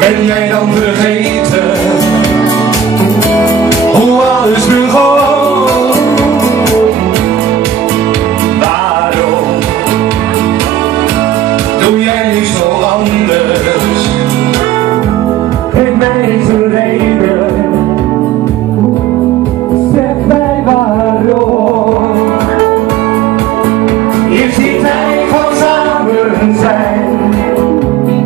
Ben jij dan vergeten hoe alles begon? Waarom doe jij nu zo anders? Geef mij eens een reden, zeg mij waarom. Is die tijd van samen zijn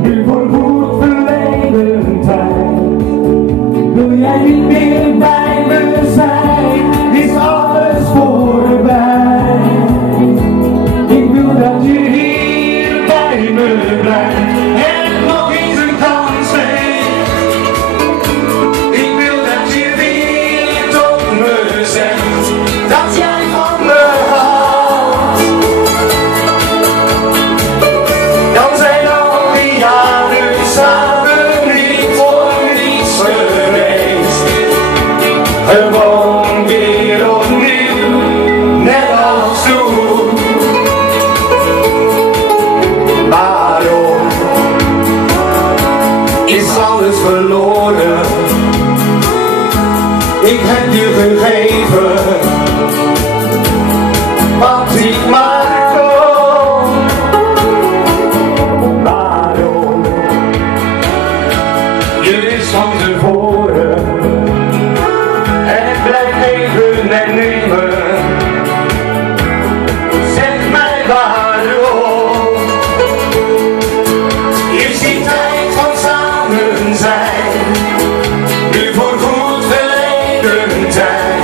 nu voorgoed verleden tijd? Wil jij niet meer bij me zijn? Is alles voorbij? Ik wil dat je hier bij me blijft en nog eens een kans geeft. Ik wil dat je weer tot me zegt dat jij van me houdt. Dan zijn al die jaren samen niet voor niets geweest. Gewoon weer opnieuw, net als toen. Waarom is alles verloren? Ik heb je gegeven wat ik maar kon. Waarom? Je wist van tevoren en blijf even en nemen. Zeg mij waarom. Is die tijd van samen zijn nu voorgoed verleden tijd?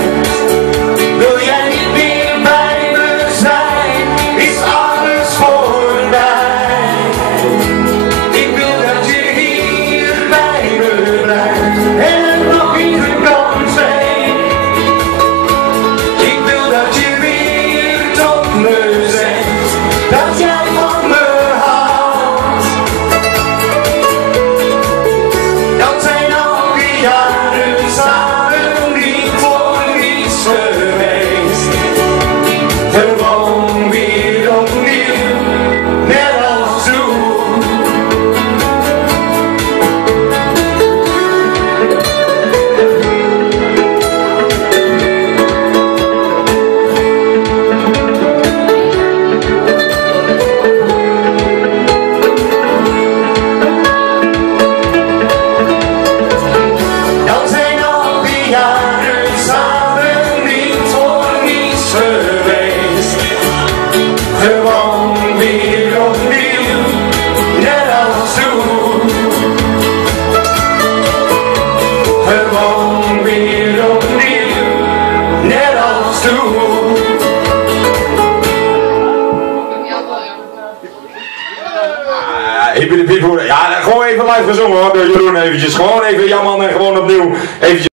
Wil jij niet meer bij me zijn? Is alles voorbij? Ik wil dat je hier bij me blijft en nog eens een kans geeft. Ik wil dat je weer tot me zegt dat jij van me houdt. Dan zijn al die jaren samen niet voor niets geweest. Gewoon weer opnieuw, net als toen. Dan zijn al die jaren samen niet voor niets geweest. Gewoon weer opnieuw, net als toen. Gewoon weer opnieuw, net als toen. Ja, gewoon even live gezongen hoor, door Jeroen eventjes. Gewoon even jammer en gewoon opnieuw eventjes.